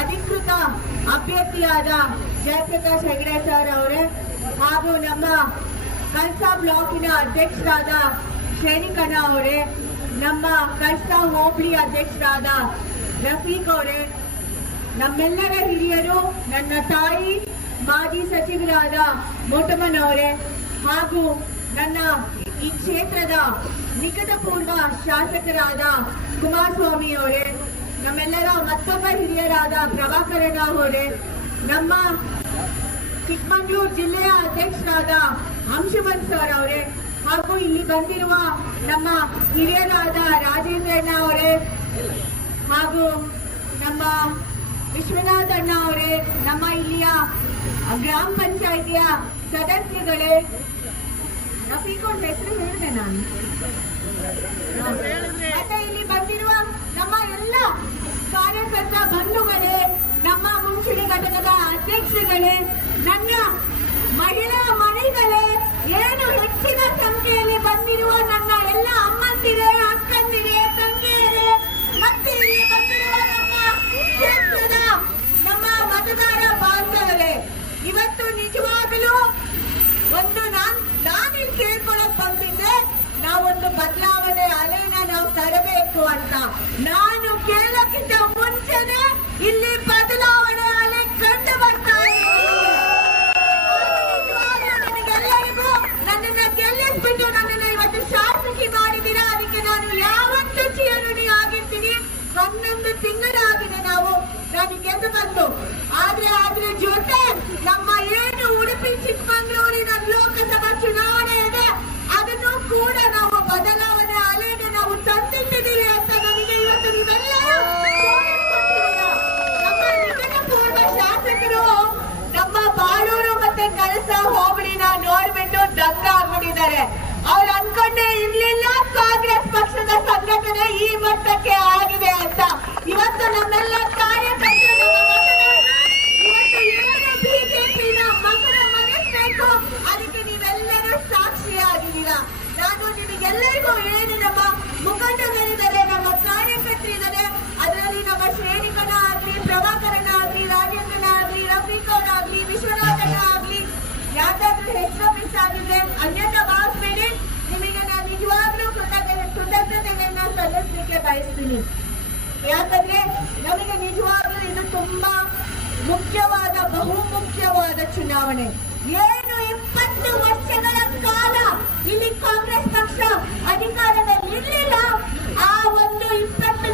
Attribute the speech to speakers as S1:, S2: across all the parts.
S1: ಅಧಿಕೃತ ಅಭ್ಯರ್ಥಿಯಾದ ಜಯಪ್ರಕಾಶ್ ಹೆಗಡೆ ಸರ್ ಅವರೇ, ಹಾಗೂ ನಮ್ಮ ಕಲ್ಸಾ ಬ್ಲಾಕಿನ ಅಧ್ಯಕ್ಷರಾದ ಶೇನಿಕಣ್ಣ ಅವರೇ, ನಮ್ಮ ಕಲ್ಸಾ ಹೋಬಳಿ ಅಧ್ಯಕ್ಷರಾದ ರಫೀಕ್ ಅವರೇ, ನಮ್ಮೆಲ್ಲರ ಹಿರಿಯರು, ನನ್ನ ತಾಯಿ, ಮಾಜಿ ಸಚಿವರಾದ ಮೋಟಮ್ಮನವರೇ ಹಾಗೂ ನನ್ನ ಈ ಕ್ಷೇತ್ರದ ನಿಕಟಪೂರ್ಣ ಶಾಸಕರಾದ ಕುಮಾರಸ್ವಾಮಿ ಅವರೇ ನಮ್ಮೆಲ್ಲರ ಮತ್ತೊಬ್ಬ ಹಿರಿಯರಾದ ಪ್ರಭಾಕರ ಅವರೇ, ನಮ್ಮ ಚಿಕ್ಕಮಂಗ್ಳೂರು ಜಿಲ್ಲೆಯ ಅಧ್ಯಕ್ಷರಾದ ಅಂಶುಮನ್ ಸರ್ ಅವರೇ, ಹಾಗೂ ಇಲ್ಲಿ ಬಂದಿರುವ ನಮ್ಮ ಹಿರಿಯರಾದ ರಾಜೇಂದ್ರಣ್ಣ ಅವರೇ, ಹಾಗೂ ನಮ್ಮ ವಿಶ್ವನಾಥ್ ಅಣ್ಣ ಅವರೇ, ನಮ್ಮ ಇಲ್ಲಿಯ ಗ್ರಾಮ ಪಂಚಾಯಿತಿಯ ಸದಸ್ಯಗಳೇ ರಫೀಕ್ ಅವ್ರ ಹೆಸರು ಹೇಳಿದೆ ನಾನು. ಮತ್ತೆ ಇಲ್ಲಿ ಬಂದಿರುವ ನಮ್ಮ ಎಲ್ಲ ಕಾರ್ಯಕರ್ತ ಬಂಧುಗಳೇ, ನಮ್ಮ ಮುಂಚೂಣಿ ಘಟಕದ ಅಧ್ಯಕ್ಷಗಳೇ, ನನ್ನ ಮಹಿಳಾ ಮಣಿಗಳೇ, ಏನು ಹೆಚ್ಚಿನ ಸಂಖ್ಯೆಯಲ್ಲಿ ಬಂದಿರುವ ನನ್ನ ಎಲ್ಲ ಅಮ್ಮಂದಿರೇ ಅಕ್ಕಂದಿರೇ ತಂಗಿಯರೇ ಮತ್ತೆ ಇಲ್ಲಿ ಬಂದಿರುವ ನಮ್ಮ ಕ್ಷೇತ್ರದ ನಮ್ಮ ಮತದಾರ ಬಾಂಧವರೇ ಇವತ್ತು ನಿಜವಾಗಲೂ ಒಂದು ನಾನ್ ನಾನು ಇಲ್ಲಿ ಕೇಳ್ಕೊಳಕ್ ಬಂದಿದ್ದೆ ನಾವೊಂದು ಬದಲಾವಣೆ ಅಲೆನ ನಾವು ತರಬೇಕು ಅಂತ ನಾನು ಕೇಳಕ್ಕಿಂತ ಮುಂಚೆನೆ ಇಲ್ಲಿ ಬದಲಾವಣೆ ಅಲೆ ಕಂಡು ಬರ್ತಾ ಇದೆ ನಿಜವಾಗ್ಲೂ ನಿಮಗೆಲ್ಲರಿಗೂ ನನ್ನನ್ನ ಗೆಲ್ಲಿಸ್ಬಿಟ್ಟು ನನ್ನನ್ನ ಇವತ್ತು ಶಾಸಕಿ ಮಾಡಿದ್ದೀರಾ ಅದಕ್ಕೆ ನಾನು ಯಾವತ್ತೂ ಚಿರಋಣಿ ಆಗಿರ್ತೀನಿ ಹನ್ನೊಂದು ತಿಂಗಳಾಗಿದೆ ನಾವು ನಾನು ಗೆದ್ದು ಬಂತು. ಆದ್ರೆ ಅದ್ರ ಜೊತೆ ನಮ್ಮ ಏನು ಉಡುಪಿ, ಚಿಕ್ಕಮಂಗ್ಳೂರಿನ ಲೋಕಸಭಾ ಚುನಾವಣೆ ಇದೆ, ಅದನ್ನು ಕೂಡ ನಾವು ಬದಲಾವಣೆ ಅಲೆಗೆ ನಾವು ತಂದಿಟ್ಟಿದ್ದೀವಿ ಅಂತ ನನಗೆ ಇವತ್ತು ನೀವೆಲ್ಲ ಪೂರ್ವ ಶಾಸಕರು, ನಮ್ಮ ಬಾಳೂರು ಮತ್ತೆ ಕಳಸ ಹೋಬಳಿನ ನೋಡ್ಬಿಟ್ಟು ದಂಗ ಆಗ್ಬಿಟ್ಟಿದ್ದಾರೆ ಅವ್ರು ಅನ್ಕೊಂಡೇ ಇರ್ಲಿಲ್ಲ ಕಾಂಗ್ರೆಸ್ ಪಕ್ಷದ ಸಂಘಟನೆ ಈ ಮಟ್ಟಕ್ಕೆ ಆಗಿದೆ ಅಂತ. ಇವತ್ತು ನಮ್ಮೆಲ್ಲ ಕಾರ್ಯಕರ್ತರು ಇವತ್ತು ಅದಕ್ಕೆ ನೀವೆಲ್ಲರೂ ಸಾಕ್ಷಿಯಾಗಿದ್ದೀರಾ. ನಾನು ನಿಮಗೆಲ್ಲರಿಗೂ ಏನು ನಮ್ಮ ಮುಖಂಡಗಳಿದ್ದಾರೆ ನಮ್ಮ ಕಾರ್ಯಕರ್ತರಿದ್ದಾರೆ. ಅದರಲ್ಲಿ ನಮ್ಮ ಶ್ರೇಣಿಕನ ಆಗ್ಲಿ, ಪ್ರಭಾಕರನ ಆಗ್ಲಿ ರಾಜೇಂದ್ರನ ಆಗ್ಲಿ ರಫೀಕ್ ಅವ್ರ ಆಗ್ಲಿ ವಿಶ್ವನಾಥನ ಆಗ್ಲಿ ಯಾವ್ದಾದ್ರು ಹೆಸರು ಮಿಸ್ ಆಗಿದ್ರೆ ಅನ್ಯತಾ ಭಾವಿಸ್ಬೇಡಿ ನಿಮಗೆ ನಾನು ನಿಜವಾಗ್ಲೂ ಕೃತಜ್ಞ ಕೃತಜ್ಞತೆಗಳನ್ನ ಸಲ್ಲಿಸಲಿಕ್ಕೆ ಬಯಸ್ತೀನಿ. ಯಾಕಂದ್ರೆ ನಮಗೆ ನಿಜವಾಗ್ಲೂ ಇದು ತುಂಬಾ ಮುಖ್ಯವಾದ ಬಹುಮುಖ್ಯವಾದ ಚುನಾವಣೆ. ಏನು ಇಪ್ಪತ್ತು ವರ್ಷಗಳ ಕಾಲ ಇಲ್ಲಿ ಕಾಂಗ್ರೆಸ್ ಪಕ್ಷ ಅಧಿಕಾರದಲ್ಲಿ ಇರಲಿಲ್ಲ, ಆ ಒಂದು ಇಪ್ಪತ್ತು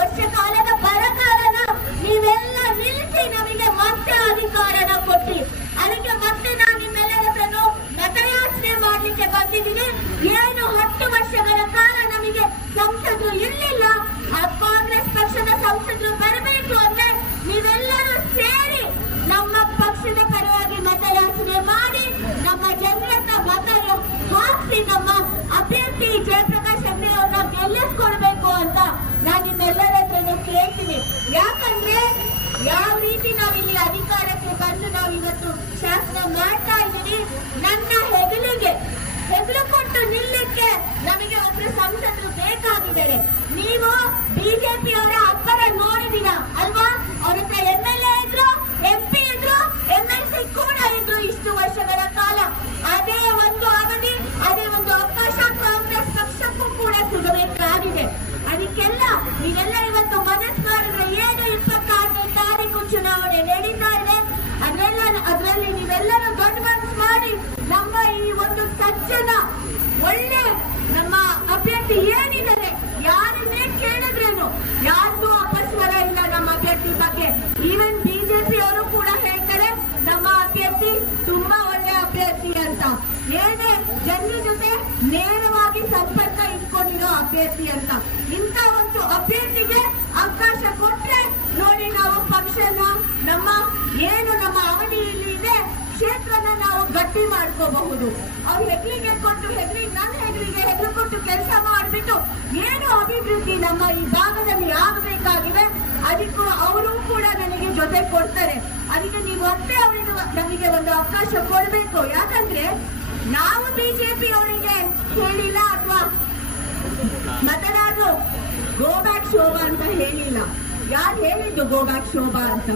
S1: ವರ್ಷ ಕಾಲದ ಬರಗಾಲನ ನೀವೆಲ್ಲ ನಿಲ್ಲಿಸಿ ನಮಗೆ ಮತ್ತೆ ಅಧಿಕಾರನ ಕೊಟ್ಟಿ ಅದಕ್ಕೆ ಮತ್ತೆ ನಾನು ನಿಮ್ಮೆಲ್ಲರ ಹತ್ರನೂ ಮತಯಾಚನೆ ಮಾಡ್ಲಿಕ್ಕೆ ಬಂದಿದ್ದೀನಿ ಏನು ಹತ್ತು ವರ್ಷಗಳ ಕಾಲ ನಮಗೆ ಸಂಸದರು ಇರಲಿಲ್ಲ ಆ ಕಾಂಗ್ರೆಸ್ ಪಕ್ಷದ ಸಂಸದರು ಬರಬೇಕು ಅಂದ್ರೆ ನೀವೆಲ್ಲರೂ ಸೇರಿ ನಮ್ಮ ಪಕ್ಷದ ಪರವಾಗಿ ಮತಯಾಚನೆ ಮಾಡಿ ನಮ್ಮ ಜನರನ್ನ ಮತ ಹಾಕಿಸಿ ನಮ್ಮ ಅಭ್ಯರ್ಥಿ ಜಯಪ್ರಕಾಶ್ ಹೆಗ್ಡೆ ಅವ್ರನ್ನ ಗೆಲ್ಲಿಸ್ಕೊಡ್ಬೇಕು ಅಂತ ನಾನು ನಿಮ್ಮೆಲ್ಲರ ಹತ್ರನೂ ಕೇಳ್ತೀನಿ. ಯಾಕಂದ್ರೆ ಯಾವ ರೀತಿ ನಾವಿಲ್ಲಿ ಅಧಿಕಾರಕ್ಕೆ ಬಂದು ನಾವು ಇವತ್ತು ಶಾಸನ ಮಾಡ್ತಾ ಇದ್ದೀವಿ, ನನ್ನ ಹೆಗಲಿಗೆ, ಹೆಗಲು ಕೊಟ್ಟು ನಿಲ್ಲಕ್ಕೆ ನಮಗೆ ಒಬ್ಬರು ಸಂಸದರು ಬೇಕಾಗಿದ್ದಾರೆ. ನೀವು ಬಿಜೆಪಿ ಅವರ ಅಪ್ಪರ ನೋಡಿದಿರ ಅಲ್ವಾ? ಅವ್ರ ಹತ್ರ ಎಂ ಎಲ್ ಎ ಇದ್ರು ಎಂ ಪಿ ಇದ್ರು ಎಂ ಎಲ್ ಸಿ ಕೂಡ ಇದ್ರು ಇಷ್ಟು ವರ್ಷಗಳ ಕಾಲ. ಅದೇ ಒಂದು ಅವಧಿ, ಅದೇ ಒಂದು ಅವಕಾಶ ಕಾಂಗ್ರೆಸ್ ಪಕ್ಷಕ್ಕೂ ಕೂಡ ಸಿಗಬೇಕಾಗಿದೆ ಅದಕ್ಕೆಲ್ಲ ನೀವೆಲ್ಲ ಇವತ್ತು ಮನಸ್ಸು ಮಾಡಿದ್ರೆ ಏನು ಇಪ್ಪತ್ತಾರನೇ ತಾರೀಕು ಚುನಾವಣೆ ನಡೀತಾ ಇದೆ ಅದೆಲ್ಲ ಅದರಲ್ಲಿ ನೀವೆಲ್ಲರೂ ದೊಡ್ಡ ಮನಸ್ಸು ಮಾಡಿ ನಮ್ಮ ಈ ಒಂದು ಸಜ್ಜನ ಒಳ್ಳೆ ನಮ್ಮ ಅಭ್ಯರ್ಥಿ ಏನಿದ್ದಾರೆ ಯಾರನ್ನೇ ಕೇಳಿದ್ರೇನು ಯಾರಿಗೂ ಅಪಸ್ವರ ಇಲ್ಲ ನಮ್ಮ ಅಭ್ಯರ್ಥಿ ಬಗ್ಗೆ ಈವನ್ ಬಿಜೆಪಿ ಅವರು ಕೂಡ ಹೇಳ್ತಾರೆ ನಮ್ಮ ಅಭ್ಯರ್ಥಿ ತುಂಬಾ ಒಳ್ಳೆ ಅಭ್ಯರ್ಥಿ ಅಂತ ಏನೇ ಜನರ ಜೊತೆ ನೇರವಾಗಿ ಸಂಪರ್ಕ ಇಟ್ಕೊಂಡಿರೋ ಅಭ್ಯರ್ಥಿ ಅಂತ. ಇಂಥ ಒಂದು ಅಭ್ಯರ್ಥಿಗೆ ಅವಕಾಶ ಕೊಟ್ರೆ ನೋಡಿ ನಾವು ಪಕ್ಷನ ನಮ್ಮ ಏನು ನಮ್ಮ ಅವಧಿಯಲ್ಲಿ ಇದೆ, ಕ್ಷೇತ್ರನ ನಾವು ಗಟ್ಟಿ ಮಾಡ್ಕೋಬಹುದು. ಅವ್ರು ಹೆಗ್ಲಿಗೆ ಕೊಟ್ಟು ಹೆಗ್ಲಿ ನನ್ನ ಹೆಗ್ಲಿಗೆ ಹೆಗ್ಲು ಕೊಟ್ಟು ಕೆಲಸ ಮಾಡಿಬಿಟ್ಟು ಏನು ಅಭಿವೃದ್ಧಿ ನಮ್ಮ ಈ ಭಾಗದಲ್ಲಿ ಆಗಬೇಕಾಗಿದೆ, ಅದಕ್ಕೂ ಅವರು ಕೂಡ ನನಗೆ ಜೊತೆ ಕೊಡ್ತಾರೆ. ಅದಕ್ಕೆ ನೀವು ಮತ್ತೆ ಅವರಿಗೆ ನಮಗೆ ಒಂದು ಅವಕಾಶ ಕೊಡಬೇಕು. ಯಾಕಂದ್ರೆ ನಾವು ಬಿಜೆಪಿ ಅವರಿಗೆ ಹೇಳಿಲ್ಲ ಅಥವಾ ಮತದಾರರು ಗೋ ಬ್ಯಾಕ್ ಶೋಭಾ ಅಂತ ಹೇಳಿಲ್ಲ. ಯಾರು ಹೇಳಿದ್ದು ಗೋ ಬ್ಯಾಕ್ ಶೋಭಾ ಅಂತ?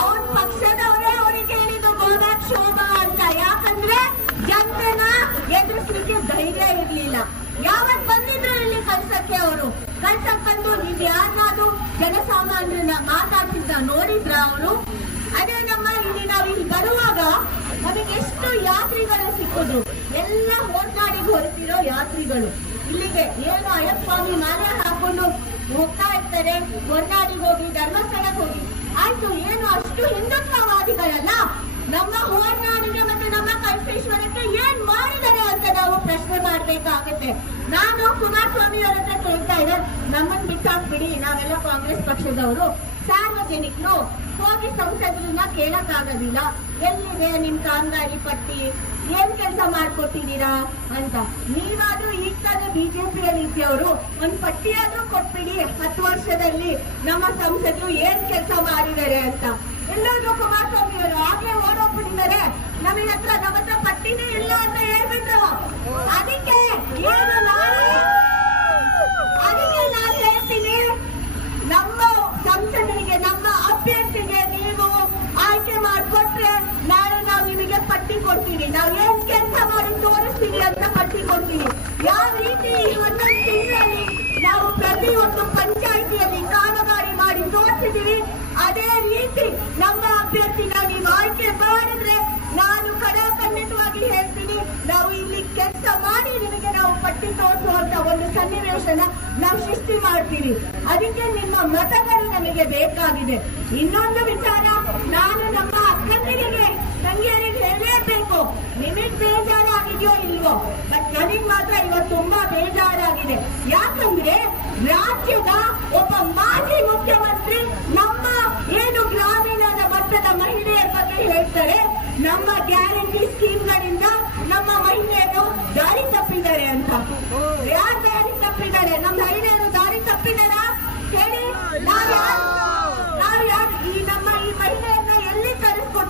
S1: ಅವನ್ ಪಕ್ಷದವರೇ ಅವ್ರಿಗೆ ಹೇಳಿದ್ದು ಗೋ ಬ್ಯಾಕ್ ಶೋಭಾ ಅಂತ. ಯಾಕಂದ್ರೆ ಜನನ ಎದುರಿಸಲಿಕ್ಕೆ ಧೈರ್ಯ ಇರಲಿಲ್ಲ. ಯಾವತ್ ಬಂದಿದ್ರು ಇಲ್ಲಿ ಕಳ್ಸಕ್ಕೆ ಅವರು. ಕಳ್ಸಕ್ ಬಂದು ನೀವು ಯಾರನ್ನಾದ್ರೂ ಜನಸಾಮಾನ್ಯರನ್ನ ಮಾತಾಡ್ತಿದ್ದ ನೋಡಿದ್ರ ಅವರು? ಅದೇ ನಮ್ಮ ಇಲ್ಲಿ ನಾವು ಇಲ್ಲಿ ಬರುವಾಗ ನಮಗೆ ಎಷ್ಟು ಯಾತ್ರಿಗಳು ಸಿಕ್ಕಿದ್ರು. ಎಲ್ಲ ಹೋರ್ನಾಡಿಗೆ ಹೊರತಿರೋ ಯಾತ್ರಿಗಳು. ಇಲ್ಲಿಗೆ ಏನು ಅಯ್ಯಪ್ಪ ಸ್ವಾಮಿ ಮಾಲೆ ಹಾಕೊಂಡು ಹೋಗ್ತಾ ಇರ್ತಾರೆ ಹೊರನಾಡಿಗೆ ಹೋಗಿ, ಧರ್ಮಸ್ಥಳಕ್ಕೆ ಹೋಗಿ. ಆಯ್ತು, ಏನು ಅಷ್ಟು ಹಿಂದುತ್ವವಾದಿಗಳಲ್ಲ? ನಮ್ಮ ಹೋರ್ನಾಡಿಗೆ ಮತ್ತೆ ನಮ್ಮ ಕಲ್ಪೇಶ್ವರಕ್ಕೆ ಏನ್ ಮಾಡಿದ್ದಾರೆ ಅಂತ ನಾವು ಪ್ರಶ್ನೆ ಮಾಡ್ಬೇಕಾಗತ್ತೆ. ನಾನು ಕುಮಾರಸ್ವಾಮಿ ಅವ್ರ ಹತ್ರ ಕೇಳ್ತಾ ಇದ್ದೆ ನಮ್ಮನ್ ಬಿಟ್ಟಾಕ್ಬಿಡಿ, ನಾವೆಲ್ಲ ಕಾಂಗ್ರೆಸ್ ಪಕ್ಷದವರು. ಸಾರ್ವಜನಿಕರು ಹೋಗಿ ಸಂಸದರನ್ನ ಕೇಳಕ್ಕಾಗೋದಿಲ್ಲ. ಎಲ್ಲಿದೆ ನಿಮ್ ಕಾಮಗಾರಿ ಪಟ್ಟಿ? ಏನ್ ಕೆಲಸ ಮಾಡ್ಕೊಟ್ಟಿದ್ದೀರಾ ಅಂತ. ನೀವಾದ್ರೂ ಈಗ ತಾನೇ ಬಿಜೆಪಿಯಲ್ಲಿ ಇದ್ದವರು ಒಂದ್ ಪಟ್ಟಿಯಾದ್ರೂ ಕೊಟ್ಬಿಡಿ. ಹತ್ತು ವರ್ಷದಲ್ಲಿ ನಮ್ಮ ಸಂಸದರು ಏನ್ ಕೆಲಸ ಮಾಡಿದ್ದಾರೆ ಅಂತ. ಎಲ್ಲಾದ್ರೂ ಕುಮಾರಸ್ವಾಮಿ ಅವರು ಆಗ್ಲೇ ಓಡೋಗ್ಬಿಟ್ಟಿದ್ದಾರೆ. ನಮಗೆ ಹತ್ರ ನಮ್ಮ ಹತ್ರ ಪಟ್ಟಿನೇ ಇಲ್ಲ ಅಂತ ಹೇಳ್ಬಿಟ್ರು. ಅದಕ್ಕೆ ಏನು ನಾನು ಅದಕ್ಕೆ ನಾನು ಹೇಳ್ತೀನಿ ನಮ್ಮ ಸಂಸದರಿಗೆ ನಮ್ಮ ಅಭ್ಯರ್ಥಿಗೆ ನೀವು ಆಯ್ಕೆ ಮಾಡಿಕೊಟ್ರೆ ನಾಳೆ ನಾವು ನಿಮಗೆ ಪಟ್ಟಿ ಕೊಡ್ತೀವಿ ನಾವು ಏನ್ ಕೆಲಸ ಮಾಡಿ ತೋರಿಸ್ತೀವಿ ಅಂತ ಪಟ್ಟಿ ಕೊಡ್ತೀವಿ ಯಾವ ರೀತಿ ಈ ಒಂದೊಂದು ತಿಂಗಳಲ್ಲಿ ನಾವು ಪ್ರತಿಯೊಂದು ಪಂಚಾಯಿತಿಯಲ್ಲಿ ಕಾಮಗಾರಿ ಮಾಡಿ ತೋರಿಸಿದೀವಿ ಅದೇ ರೀತಿ ನಮ್ಮ ಅಭ್ಯರ್ಥಿನ ನೀವು ಆಯ್ಕೆ ಮಾಡಿದ್ರೆ ನಾನು ಕಡಾಖಂಡಿತವಾಗಿ ಹೇಳ್ತೀನಿ, ನಾವು ಇಲ್ಲಿ ಕೆಲಸ ತೋರಿಸುವಂತ ಒಂದು ಸನ್ನಿವೇಶನ ನಾವು ಸೃಷ್ಟಿ ಮಾಡ್ತೀವಿ. ಅದಕ್ಕೆ ನಿಮ್ಮ ಮತಗಳು ನಮಗೆ ಬೇಕಾಗಿದೆ. ಇನ್ನೊಂದು ವಿಚಾರ, ನಾನು ನಮ್ಮ ಅಕ್ಕಂದಿರಿಗೆ ತಂಗಿಯರಿಗೆ ಹೇಳಲೇಬೇಕು ನಿಮಗ್ ಬೇಜಾರಾಗಿದೆಯೋ ಇಲ್ವೋ? ಬಟ್ ನನಗ್ ಮಾತ್ರ ಇವತ್ತು ತುಂಬಾ ಬೇಜಾರಾಗಿದೆ. ಯಾಕಂದ್ರೆ ರಾಜ್ಯದ ಒಬ್ಬ ಮಾಜಿ ಮುಖ್ಯಮಂತ್ರಿ ನಮ್ಮ ಏನು ಗ್ರಾಮೀಣದ ಮಟ್ಟದ ಮಹಿಳೆಯರ ಬಗ್ಗೆ ಹೇಳ್ತಾರೆ, ನಮ್ಮ ಗ್ಯಾರಂಟಿ ಸ್ಕೀಮ್ಗಳಿಂದ ನಮ್ಮ ಮಹಿಳೆಯರು ದಾರಿ ತಪ್ಪಿದ್ದಾರೆ ಅಂತ. ಯಾರು ದಾರಿ ತಪ್ಪಿದ್ದಾರೆ? ನಮ್ಮ ಮಹಿಳೆಯರು ದಾರಿ ತಪ್ಪಿದ್ದಾರಾ? ಹೇಳಿ ನಾವು ಯಾರು ನಾವು ಯಾರು ಈ ನಮ್ಮ ಈ ಮಹಿಳೆಯರನ್ನ ಎಲ್ಲಿ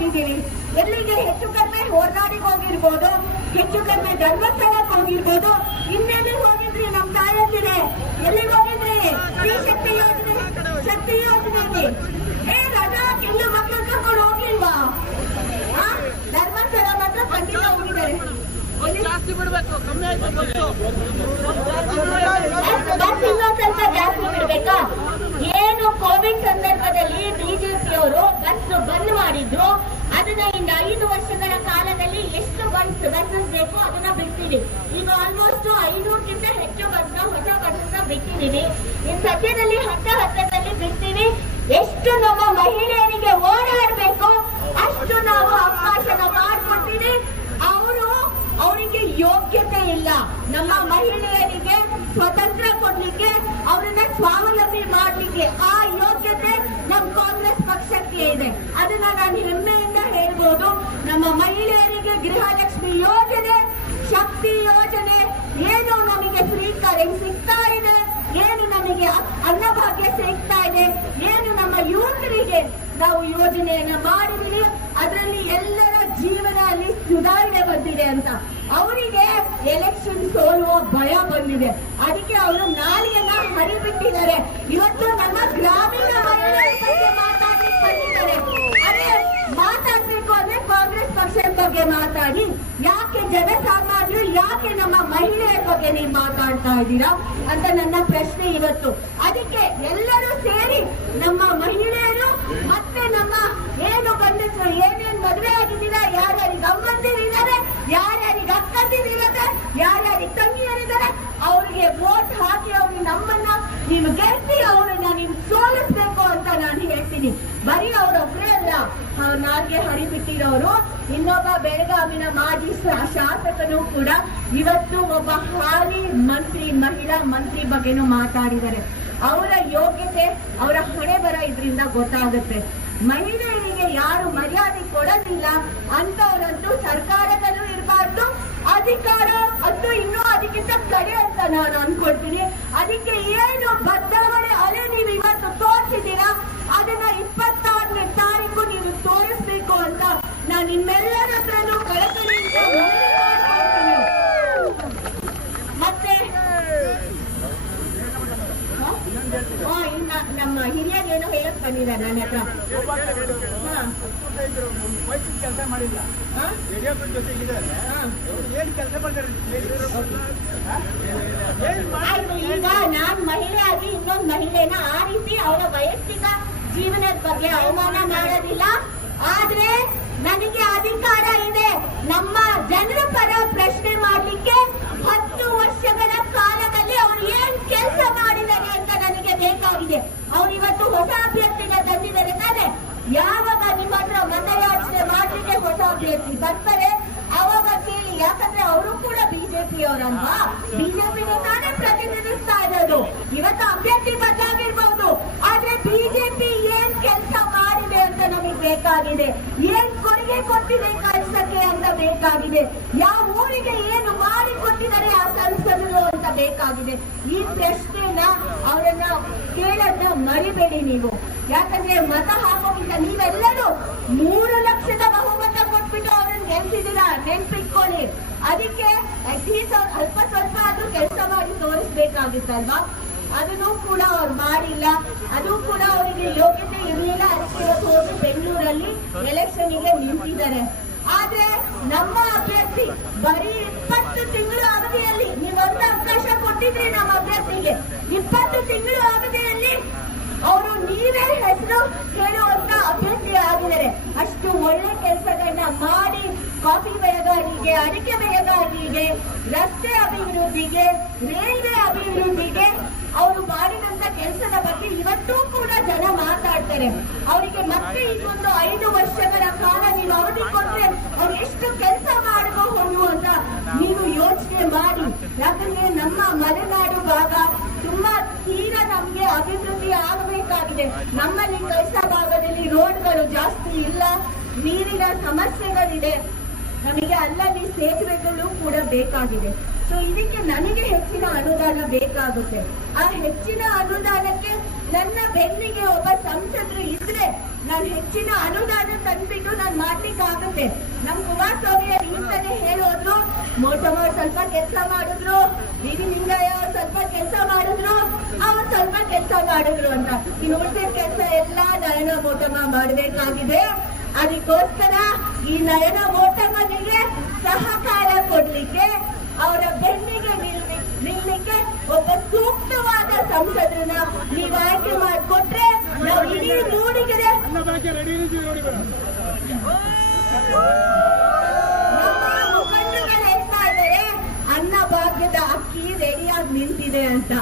S1: ಕರೆಸ್ಕೊಟ್ಟಿದ್ದೀವಿ ಎಲ್ಲಿಗೆ ಹೆಚ್ಚು ಕಡಿಮೆ ಹೊರನಾಡಿಗೆ ಹೋಗಿರ್ಬೋದು ಹೆಚ್ಚು ಕಡಿಮೆ ಧರ್ಮಸ್ಥಳಕ್ಕೆ ಹೋಗಿರ್ಬೋದು ಇನ್ನೇನು ಹೋಗಿದ್ರಿ ನಮ್ ತಾಯಂದಿರೆ? ಎಲ್ಲಿಗೆ ಹೋಗಿದ್ರಿ? ಸ್ತ್ರೀ ಶಕ್ತಿ ಯೋಜನೆ ಶಕ್ತಿ ಯೋಜನೆಯಲ್ಲಿ. ಏ ರಜಾ ಕೆಲವು ಮಕ್ಕಳು ಕರ್ಕೊಂಡು ಹೋಗಿಲ್ವಾ? ಧರ್ಮಸ್ಥಳ ಮಾತ್ರ ಖಂಡಿತ ಹೋಗಿದ್ದಾರೆ.
S2: ಜಾಸ್ತಿ ಬಿಡ್ಬೇಕು ಕಮ್ಮಿ ಆಯ್ತು
S1: ಸ್ವಲ್ಪ ಜಾಸ್ತಿ ಬಿಡ್ಬೇಕಾ? ಏನು ಕೋವಿಡ್ ಸಂದರ್ಭದಲ್ಲಿ ಬಿಜೆಪಿಯವರು ಬಸ್ ಬಂದ್ ಮಾಡಿದ್ರು? ಅದನ್ನ ಇನ್ನು ಐದು ವರ್ಷಗಳ ಕಾಲದಲ್ಲಿ ಎಷ್ಟು ಬಸ್ ಬಸ್ಸಸ್ ಬೇಕು ಅದನ್ನ ಬಿಡ್ತೀವಿ. ಈಗ ಆಲ್ಮೋಸ್ಟ್ ಐನೂರಕ್ಕಿಂತ ಹೆಚ್ಚು ಬಸ್ ಹೊಸ ಬಸ್ ಬಿಟ್ಟಿದೀವಿ. ಇನ್ ಸದ್ಯದಲ್ಲಿ ಹತ್ತ ಹತ್ತದಲ್ಲಿ ಬಿಡ್ತೀವಿ. ಎಷ್ಟು ನಮ್ಮ ಮಹಿಳೆಯರಿಗೆ ಓಡಾಡಬೇಕು ಅಷ್ಟು ನಾವು ಅವಕಾಶನ ಮಾಡಿಕೊಡ್ತೀವಿ. ಅವರು ಅವರಿಗೆ ಯೋಗ್ಯತೆ ಇಲ್ಲ ನಮ್ಮ ಮಹಿಳೆಯರಿಗೆ ಸ್ವತಂತ್ರ ಕೊಡ್ಲಿಕ್ಕೆ, ಅವರನ್ನ ಸ್ವಾವಲಂಬಿ ಮಾಡ್ಲಿಕ್ಕೆ ಆ ಯೋಗ್ಯತೆ ನಮ್ಮ ಕಾಂಗ್ರೆಸ್ ಪಕ್ಷಕ್ಕೆ ಇದೆ. ಅದನ್ನ ನಾನು ಹೆಮ್ಮೆಯಿಂದ ಹೇಳ್ಬೋದು. ನಮ್ಮ ಮಹಿಳೆಯರಿಗೆ ಗೃಹಲಕ್ಷ್ಮಿ ಯೋಜನೆ, ಶಕ್ತಿ ಯೋಜನೆ ಏನು ನಮಗೆ ಫ್ರೀ ಕರೆಂಟ್ ಸಿಗ್ತಾ ಇದೆ, ಏನು ನಮಗೆ ಅನ್ನಭಾಗ್ಯ ಸಿಗ್ತಾ ಇದೆ, ಏನು ನಮ್ಮ ಯುವಕರಿಗೆ ನಾವು ಯೋಜನೆಯನ್ನ ಮಾಡಿದೀವಿ. ಅದರಲ್ಲಿ ಎಲ್ಲರ ಜೀವನ ಅಲ್ಲಿ ಸುಧಾರಣೆ ಬಂದಿದೆ ಅಂತ. ಅವರಿಗೆ ಎಲೆಕ್ಷನ್ ಸೋಲುವ ಭಯ ಬಂದಿದೆ. ಅದಕ್ಕೆ ಅವರು ನಾಲಿಗೆನ ಹರಿಬಿಟ್ಟಿದ್ದಾರೆ. ಇವತ್ತು ನಮ್ಮ ಗ್ರಾಮೀಣ ಬಗ್ಗೆ ಅದೇ ಮಾತಾಡ್ಬೇಕು ಅಂದ್ರೆ ಕಾಂಗ್ರೆಸ್ ಪಕ್ಷದ ಬಗ್ಗೆ ಮಾತಾಡಿ. ಯಾಕೆ ಜನಸಾಮಾನ್ಯರು, ಯಾಕೆ ನಮ್ಮ ಮಹಿಳೆಯರ ಬಗ್ಗೆ ನೀವು ಮಾತಾಡ್ತಾ ಇದ್ದೀರಾ ಅಂತ ನನ್ನ ಪ್ರಶ್ನೆ ಇವತ್ತು. ಅದಕ್ಕೆ ಎಲ್ಲರೂ ಸೇರಿ ನಮ್ಮ ಮಹಿಳೆಯರು ಮತ್ತೆ ನಮ್ಮ ಏನು ಗಂಡಸರು ಏನೇನು ಮದುವೆ ಆಗಿದ್ದೀರಾ, ಯಾರ್ಯಾರಿಗೆ ಅಮ್ಮಂದಿರಿದ್ದಾರೆ ಯಾರ್ಯಾರಿಗೆ ಅಕ್ಕಂದಿರಿದ್ದಾರೆ ಯಾರ್ಯಾರಿಗೆ ತಂಗಿಯರಿದ್ದಾರೆ ಅವರಿಗೆ ವೋಟ್ ಹಾಕಿ ಅವ್ರಿಗೆ ನಮ್ಮನ್ನ ನೀವು ಗೆಲ್ಸಿ ಅವರನ್ನ ನೀವು ಸೋಲಿಸ್ಬೇಕು ಅಂತ ನಾನು ಹೇಳ್ತೀನಿ. ಬರೀ ಅವರೊಬ್ಬರೇ ಅಲ್ಲ ನಾಲ್ಗೆ ಹರಿಬಿಟ್ಟಿರೋರು. ಇನ್ನೊಬ್ಬ ಬೆಳಗಾವಿನ ಮಾಜಿ ಶಾಸಕನು ಕೂಡ ಇವತ್ತು ಒಬ್ಬ ಹಾಲಿ ಮಂತ್ರಿ, ಮಹಿಳಾ ಮಂತ್ರಿ ಬಗ್ಗೆನು ಮಾತಾಡಿದ್ದಾರೆ. ಅವರ ಯೋಗ್ಯತೆ, ಅವರ ಹೊಣೆ ಬರ ಇದರಿಂದ ಗೊತ್ತಾಗುತ್ತೆ. ಮಹಿಳೆಯರಿಗೆ ಯಾರು ಮರ್ಯಾದೆ ಕೊಡೋದಿಲ್ಲ ಅಂತವರಂತೂ ಸರ್ಕಾರದಲ್ಲೂ ಇರಬಾರ್ದು. ಅಧಿಕಾರ ಅದು ಇನ್ನೂ ಅದಕ್ಕಿಂತ ಕಡೆ ಅಂತ ನಾನು ಅನ್ಕೊಳ್ತೀನಿ. ಅದಕ್ಕೆ ಏನು ಬದಲಾವಣೆ ಅಲೆ ನೀವು ಇವತ್ತು ತೋರಿಸಿದ್ದೀರಾ? ಅದನ್ನ ಇಪ್ಪತ್ತಾರನೇ ತಾರೀಕು ನೀವು ತೋರಿಸ್ಬೇಕು ಅಂತ ನಾನು ನಿಮ್ಮೆಲ್ಲರ ಹತ್ರನೂ ಕಳಕಳಿಯಿಂದ ಮನವಿ ಮಾಡ್ಕೊಳ್ತೀನಿ. ಮತ್ತೆ ಹ? ಬಂದಿಲ್ಲ ನನ್ನ ಹತ್ರ. ಈಗ ನಾನ್ ಮಹಿಳೆ ಆಗಿ ಇನ್ನೊಂದು ಮಹಿಳೆನ ಆ ರೀತಿ ಅವರ ವೈಯಕ್ತಿಕ ಜೀವನದ ಬಗ್ಗೆ ಅವಮಾನ ಮಾಡೋದಿಲ್ಲ. ಆದ್ರೆ ನನಗೆ ಅಧಿಕಾರ ಇದೆ. ನಮ್ಮ ಜನರ ಪರ ಪ್ರಶ್ನೆ ಮಾಡ್ಲಿಕ್ಕೆ ಹತ್ತು ವರ್ಷಗಳ ಕಾಲದಲ್ಲಿ ಅವರು ಏನ್ ಕೆಲಸ ಮಾಡಿದ್ದಾರೆ ಅಂತ ನನಗೆ ಬೇಕಾಗಿದೆ. ಅವ್ರು ಇವತ್ತು ಹೊಸ ಅಭ್ಯರ್ಥಿನ ತಂದಿದ್ದಾರೆ ತಾನೆ. ಯಾವಾಗ ನಿಮ್ಮ ಹತ್ರ ಮತಯಾಚನೆ ಮಾಡಲಿಕ್ಕೆ ಹೊಸ ಅಭ್ಯರ್ಥಿ ಬರ್ತಾರೆ, ಅವಾಗ ಕೇಳಿ. ಯಾಕಂದ್ರೆ ಅವರು ಕೂಡ ಬಿಜೆಪಿ ಅವರಲ್ವಾ ಬಿಜೆಪಿನ ತಾನೇ ಪ್ರತಿನಿಧಿಸ್ತಾ ಇರೋದು. ಇವತ್ತು ಅಭ್ಯರ್ಥಿ ಬದಲಾಗಿರ್ಬಹುದು ಆದ್ರೆ ಬಿಜೆಪಿ ಏನ್ ಕೆಲಸ ಮಾಡಿದೆ ಅಂತ ನಮಗೆ ಬೇಕಾಗಿದೆ. ಏನ್ ಕೊಡುಗೆ ಕೊಟ್ಟಿದೆ ಕಳ್ಸಕ್ಕೆ ಅಂತ ಬೇಕಾಗಿದೆ. ಯಾವ ಊರಿಗೆ ಏನು ಮಾಡಿ ಕೊಟ್ಟಿದ್ದಾರೆ ಆ ಸಂಸದರು ಅಂತ ಬೇಕಾಗಿದೆ. ಈ ಪ್ರಶ್ನೆನ ಅವರನ್ನ ಕೇಳೋದನ್ನ ಮರಿಬೇಡಿ ನೀವು. ಯಾಕಂದ್ರೆ ಮತ ಹಾಕೋಕ್ಕಿಂತ ನೀವೆಲ್ಲರೂ ಮೂರು ಲಕ್ಷದ ಬಹುಮತ ಕೊಟ್ಬಿಟ್ಟು ಅವ್ರನ್ನ ನೆನ್ಸಿದಿರ ನೆನ್ಪಿಟ್ಕೊಳ್ಳಿ. ಅದಕ್ಕೆ ಅಟ್ಲೀಸ್ಟ್ ಅವ್ರು ಅಲ್ಪ ಸ್ವಲ್ಪ ಆದ್ರೂ ಕೆಲಸ ಮಾಡಿ ತೋರಿಸ್ಬೇಕಾಗಿತ್ತಲ್ವಾ ಅದನ್ನು ಕೂಡ ಅವ್ರು ಮಾಡಿಲ್ಲ. ಅದು ಕೂಡ ಅವರಿಗೆ ಯೋಗ್ಯತೆ ಇರಲಿಲ್ಲ. ಅದಕ್ಕೆ ಇವತ್ತು ಹೋಗಿ ಬೆಂಗಳೂರಲ್ಲಿ ಎಲೆಕ್ಷನ್ಗೆ ನಿಂತಿದ್ದಾರೆ. ಆದ್ರೆ ನಮ್ಮ ಅಭ್ಯರ್ಥಿ ಬರೀ ಇಪ್ಪತ್ತು ತಿಂಗಳು ಅವಧಿಯಲ್ಲಿ ನೀವೊಂದು ಅವಕಾಶ ಕೊಟ್ಟಿದ್ರಿ ನಮ್ಮ ಅಭ್ಯರ್ಥಿಗೆ. ಇಪ್ಪತ್ತು ತಿಂಗಳು ಅವಧಿಯಲ್ಲಿ ಅವರು ನೀವೇ ಹೆಸರು ಕೇಳುವಂತ ಅಭ್ಯರ್ಥಿ ಆಗಿದ್ದಾರೆ. ಅಷ್ಟು ಒಳ್ಳೆ ಕೆಲಸಗಳನ್ನ ಮಾಡಿ ಕಾಫಿ ಬೆಳೆಗಾರರಿಗೆ ಅಡಿಕೆ ಬೆಳೆಗಾರರಿಗೆ ರಸ್ತೆ ಅಭಿವೃದ್ಧಿಗೆ, ರೈಲ್ವೆ ಅಭಿವೃದ್ಧಿಗೆ ಅವರು ಮಾಡಿದಂತ ಕೆಲಸದ ಬಗ್ಗೆ ಇವತ್ತೂ ಕೂಡ ಜನ ಮಾತಾಡ್ತಾರೆ. ಅವರಿಗೆ ಮತ್ತೆ ಇನ್ನೊಂದು ಐದು ವರ್ಷಗಳ ಕಾಲ ನೀವು ಅವಧಿ ಕೊಟ್ರೆ ಅವ್ರು ಎಷ್ಟು ಕೆಲಸ ಮಾಡಬಹುದು ಅಂತ ನೀವು ಯೋಚನೆ ಮಾಡಿ. ಯಾಕಂದ್ರೆ ನಮ್ಮ ಮಲೆನಾಡು ಭಾಗ ತುಂಬಾ ತೀರಾ ನಮ್ಗೆ ಅಭಿವೃದ್ಧಿ ಆಗಬೇಕಾಗಿದೆ. ನಮ್ಮಲ್ಲಿ ಕೆಲಸ ಭಾಗದಲ್ಲಿ ರೋಡ್ಗಳು ಜಾಸ್ತಿ ಇಲ್ಲ, ನೀರಿನ ಸಮಸ್ಯೆಗಳಿದೆ. ನಮಗೆ ಅಲ್ಲಲ್ಲಿ ಸೇತುವೆಗಳು ಕೂಡ ಬೇಕಾಗಿದೆ. ಸೊ ಇದಕ್ಕೆ ನನಗೆ ಹೆಚ್ಚಿನ ಅನುದಾನ ಬೇಕಾಗುತ್ತೆ. ಆ ಹೆಚ್ಚಿನ ಅನುದಾನಕ್ಕೆ ನನ್ನ ಬೆನ್ನಿಗೆ ಒಬ್ಬ ಸಂಸದರು ಇದ್ರೆ ನಾನು ಹೆಚ್ಚಿನ ಅನುದಾನ ತಂದ್ಬಿಟ್ಟು ನಾನು ಮಾಡ್ಲಿಕ್ಕೆ ಆಗುತ್ತೆ ನಮ್ ಕುಮಾರಸ್ವಾಮಿ ಇಂತಾನೆ ಹೇಳೋದ್ರು ಮೋಟಮ್ಮ ಸ್ವಲ್ಪ ಕೆಲಸ ಮಾಡಿದ್ರು ಬಿಡಿ ಲಿಂಗಯ್ಯ ಸ್ವಲ್ಪ ಕೆಲಸ ಮಾಡಿದ್ರು, ಅವ್ರು ಸ್ವಲ್ಪ ಕೆಲಸ ಮಾಡಿದ್ರು ಅಂತ. ಇನ್ನು ಉಳಿದ ಕೆಲಸ ಎಲ್ಲ ನಯನ ಮೋಟಮ್ಮ ಮಾಡಬೇಕಾಗಿದೆ. ಅದಕ್ಕೋಸ್ಕರ ಈ ನಯನ ಓಟಮನಿಗೆ ಸಹಕಾರ ಕೊಡ್ಲಿಕ್ಕೆ, ಅವರ ಬೆನ್ನಿಗೆ ನಿಲ್ಲಿ- ನಿಲ್ಲಿಕ್ಕೆ ಒಬ್ಬ ಸೂಕ್ತವಾದ ಸಂಸದರನ್ನ ನೀವು ಆಯ್ಕೆ ಮಾಡಿಕೊಟ್ರೆ ನಾವು ಇಡೀ ಮೂಡಿಗೆರೆ
S3: ಅನ್ನ
S1: ಭಾಗ್ಯದ ಅಕ್ಕಿ ರೆಡಿಯಾಗಿ ನಿಂತಿದೆ ಅಂತ.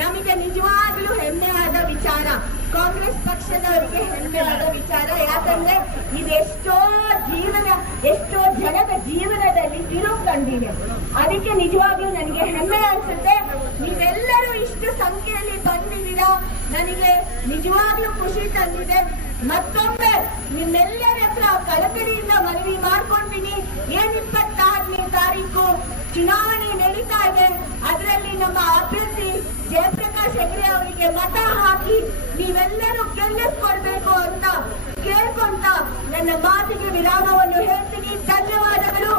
S1: ನಮಗೆ ನಿಜವಾಗ್ಲೂ ಹೆಮ್ಮೆ ಆದ ವಿಚಾರ. ಕಾಂಗ್ರೆಸ್ ಪಕ್ಷದವರಿಗೆ ಹೆಮ್ಮೆ ಆದ ವಿಚಾರ. ಯಾಕಂದ್ರೆ ಇದೆಷ್ಟೋ ಜೀವನ, ಎಷ್ಟೋ ಜನದ ಜೀವನದಲ್ಲಿ ತಿರುವು ಕಂಡಿದೆ. ಅದಕ್ಕೆ ನಿಜವಾಗ್ಲೂ ನನಗೆ ಹೆಮ್ಮೆ ಅನ್ಸುತ್ತೆ. ನೀವೆಲ್ಲರೂ ಇಷ್ಟು ಸಂಖ್ಯೆಯಲ್ಲಿ ಬಂದಿದ್ದೀರಾ? ನನಗೆ ನಿಜವಾಗ್ಲೂ ಖುಷಿ ತಂದಿದೆ. ಮತ್ತೊಮ್ಮೆ ನಿಮ್ಮೆಲ್ಲರ ಹತ್ರ ಕಳಕಳಿಯಿಂದ ಮನವಿ ಮಾಡ್ಕೊಂಡಿನಿ ಏನ್ ಇಪ್ಪತ್ತಾರನೇ ತಾರೀಕು? ಚುನಾವಣೆ ಹಾಗೆ ಅದರಲ್ಲಿ ನಮ್ಮ ಅಭ್ಯರ್ಥಿ ಜಯಪ್ರಕಾಶ್ ಹೆಗ್ಡೆ ಅವರಿಗೆ ಮತ ಹಾಕಿ ನೀವೆಲ್ಲರೂ ಗೆಲ್ಲಿಸ್ಕೊಡ್ಬೇಕು ಅಂತ ಕೇಳ್ಕೊಂತ ನನ್ನ ಮಾತಿಗೆ ವಿರಾಮವನ್ನು ಹೇಳ್ತೀನಿ. ಧನ್ಯವಾದಗಳು.